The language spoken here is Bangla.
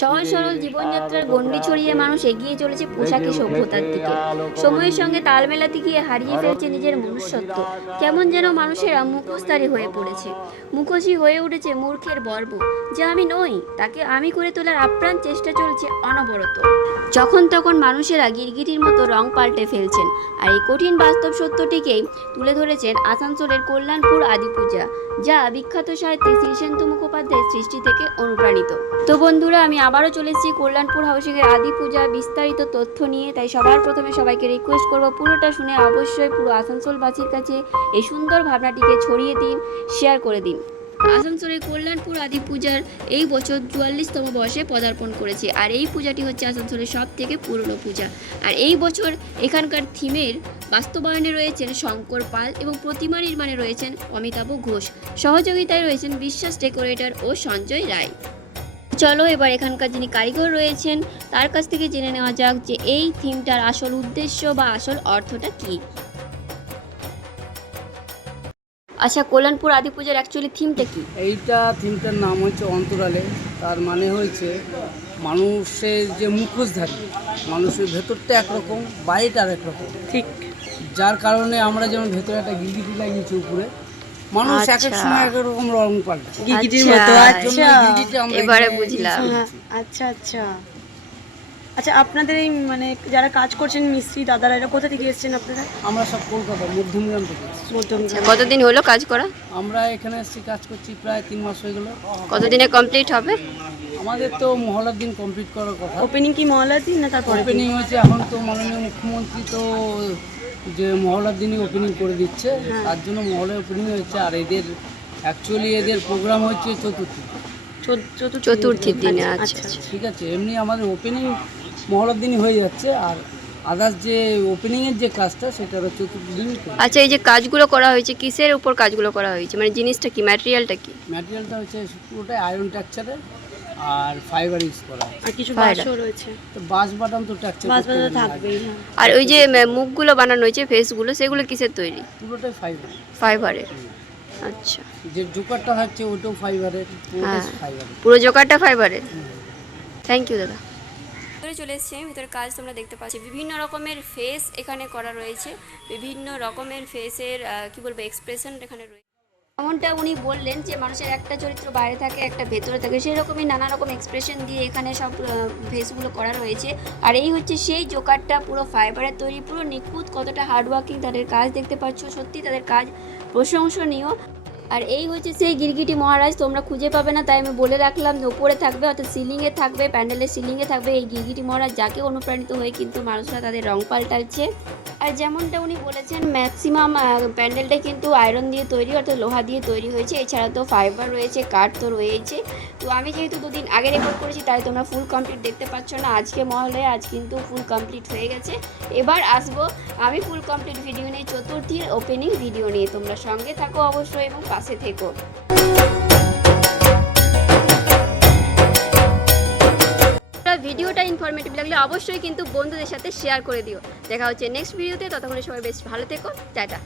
সহজ সরল জীবনযাত্রার গণ্ডি ছড়িয়ে মানুষ এগিয়ে চলেছে পোশাকি সভ্যতার দিকে। সময়ের সঙ্গে তাল মেলাতে গিয়ে হারিয়ে ফেলছে নিজের মনুষ্যত্ব। কেমন যেন মানুষেরা মুখোশধারী হয়ে পড়েছে, মুখোশই হয়ে উঠেছে মূর্খের বর্ব। যা আমি নই তাকে আমি করে তোলার আপ্রাণ চেষ্টা চলছে অনবরত। যখন তখন মানুষেরা গিরগিটির মতো রং পাল্টে ফেলছেন। আর এই কঠিন বাস্তব সত্যটিকেই তুলে ধরেছেন আসানসোলের কল্যাণপুর আদিপূজা, যা বিখ্যাত সাহিত্যিক শীর্ষেন্দু মুখোপাধ্যায়ের সৃষ্টি থেকে অনুপ্রাণিত। তো বন্ধুরা, আমি আবারও চলে এসেছি কল্যাণপুর হাউসিংয়ের আদিপূজা বিস্তারিত তথ্য নিয়ে। তাই সবার প্রথমে সবাইকে রিকোয়েস্ট করব, পুরোটা শুনে অবশ্যই পুরো আসানসোলবাসীর কাছে এই সুন্দর ভাবনাটিকে ছড়িয়ে দিন, শেয়ার করে দিন। আসানসোলের কল্যাণপুর আদিপূজার এই বছর ৪৪তম বর্ষে পদার্পণ করেছে। আর এই পূজাটি হচ্ছে আসানসোলের সব থেকে পুরনো পূজা। আর এই বছর এখানকার থিমের বাস্তবায়নে রয়েছেন শঙ্কর পাল এবং প্রতিমা নির্মাণে রয়েছেন অমিতাভ ঘোষ। সহযোগিতায় রয়েছেন বিশ্বাস ডেকোরেটর ও সঞ্জয় রায়। চলো এবার এখানকার যিনি কারিগর রয়েছেন তার কাছ থেকে জেনে নেওয়া যাক যে এই থিমটার আসল উদ্দেশ্য বা আসল অর্থটা কী। আচ্ছা, কল্যাণপুর আদিপূজার অ্যাকচুয়ালি থিমটা কি? এইটা থিমটার নাম হচ্ছে অন্তরালে। তার মানে হয়েছে মানুষের যে মুখোশধারী, মানুষের ভেতরটা একরকম, বাইরেটা আর একরকম। ঠিক, যার কারণে আমরা যেমন ভেতরে একটা গিরগিটি লাগিয়েছি উপরে, মানুষ এক এক সময় এক রকম রং পাল্টায় গিরগিটির মতো। এবারে বুঝলাম। আচ্ছা আচ্ছা আচ্ছা, আপনাদের এই মানে যারা কাজ করছেন মিস্ত্রি দাদারা, এরা কোথা থেকে এসেছেন আপনারা? আমরা সব কলকাতা মধ্যমগ্রাম থেকে এসেছি। কতদিন হলো কাজ করা? আমরা এখানে এসেছি, কাজ করছি প্রায় 3 মাস হয়ে গেল। কতদিনে কমপ্লিট হবে? আমাদের তো মহলার দিন কমপ্লিট করার কথা। ওপেনিং কি মহলার দিন না তারপরে? ওপেনিং হয়েছে, এখন তো মাননীয় মুখ্যমন্ত্রী তো যে মহলার দিনই ওপেনিং করে দিচ্ছে, তার জন্য মহলায় ওপেনিং হয়েছে। আর এদের অ্যাকচুয়ালি এদের প্রোগ্রাম হচ্ছে চতুর্থীর দিনে। আচ্ছা, ঠিক আছে। এমনি আমাদের ওপেনিং মহলার দিনই হয়ে যাচ্ছে, আর আদার্স যে ওপেনিংয়ের যে কাজটা সেটা চতুর্থ দিন। আচ্ছা, এই যে কাজগুলো করা হয়েছে কিসের উপর কাজগুলো করা হয়েছে, মানে জিনিসটা কি, ম্যাটেরিয়ালটা কি? ম্যাটেরিয়ালটা হচ্ছে পুরোটাই আয়রন টেক্সচারের আর ফাইবার ইউজ করা, আর কিছু বাঁশও রয়েছে। তো বাঁশ বাটাম তো টেক্সচার থাকবেই। আর ওই যে মুখগুলো বানানো হয়েছে, ফেসগুলো, সেগুলো কিসের তৈরি? পুরোটাই ফাইবারের। আচ্ছা, যে জোকারটা থাকছে ওটাও ফাইবারের, পুরো জোকারটা ফাইবারের। থ্যাংক ইউ দাদা। চলে এসেছি ভিতরে কাজ তোমরা দেখতে পাচ্ছ, বিভিন্ন রকমের ফেস এখানে করা রয়েছে, বিভিন্ন রকমের ফেসের কি বলবো এক্সপ্রেশন এখানে রয়েছে। এমনটা উনি বললেন যে মানুষের একটা চরিত্র বাইরে থাকে, একটা ভেতরে থাকে, সেই রকমই নানা রকম এক্সপ্রেশন দিয়ে এখানে সব ফেসগুলো করা রয়েছে। আর এই হচ্ছে সেই জোকারটা, পুরো ফাইবারের তৈরি, পুরো নিখুঁত, কতটা হার্ডওয়ার্কিং তাদের কাজ দেখতে পাচ্ছ। সত্যি তাদের কাজ প্রশংসনীয়। আর এই হচ্ছে সেই গিরগিটি মহারাজ, তোমরা খুঁজে পাবে না, তাই আমি বলে রাখলাম যে উপরে থাকবে, অর্থাৎ সিলিংয়ে থাকবে, প্যান্ডেলের সিলিংয়ে থাকবে এই গিরগিটি মহারাজ, যাকে অনুপ্রাণিত হয়ে কিন্তু মানুষরা তাদের রং পাল্টাচ্ছে। আর যেমনটা উনি বলেছেন, ম্যাক্সিমাম প্যান্ডেলটা কিন্তু আয়রন দিয়ে তৈরি, অর্থাৎ লোহা দিয়ে তৈরি হয়েছে। এছাড়া তো ফাইবার রয়েছে, কাঠ তো রয়েছে। তো আমি যেহেতু 2 দিন আগে রেকর্ড করেছি, তাই তোমরা ফুল কমপ্লিট দেখতে পাচ্ছ না। আজকে মহলে আজ কিন্তু ফুল কমপ্লিট হয়ে গেছে। এবার আসবো আমি ফুল কমপ্লিট ভিডিও নিয়ে, চতুর্থীর ওপেনিং ভিডিও নিয়ে। তোমরা সঙ্গে থাকো অবশ্যই এবং পাশে থেকো। ভিডিওটা ইনফরমেটিভ লাগলে অবশ্যই কিন্তু বন্ধুদের সাথে শেয়ার করে দিও। দেখা হচ্ছে নেক্সট ভিডিওতে, ততক্ষণে সবাই বেশ ভালো থেকো, টাটা।